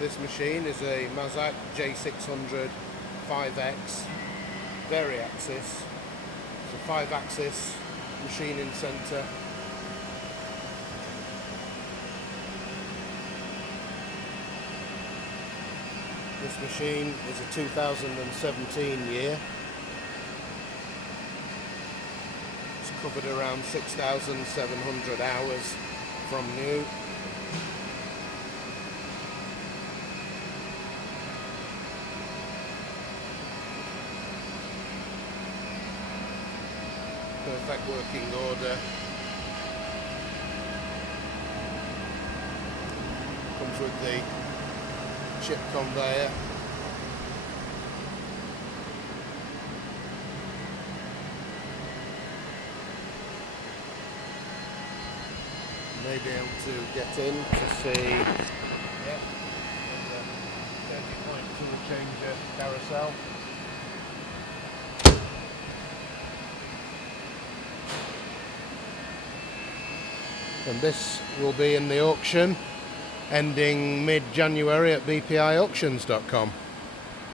This machine is a Mazak J-600 5X VARIAXIS. It's a 5-axis machining centre. This machine is a 2017 year. It's covered around 6,700 hours from new. Perfect working order. Comes with the chip conveyor. May be able to get in to see. Yeah, the 30-point tool changer carousel. And this will be in the auction ending mid-January at bpiauctions.com.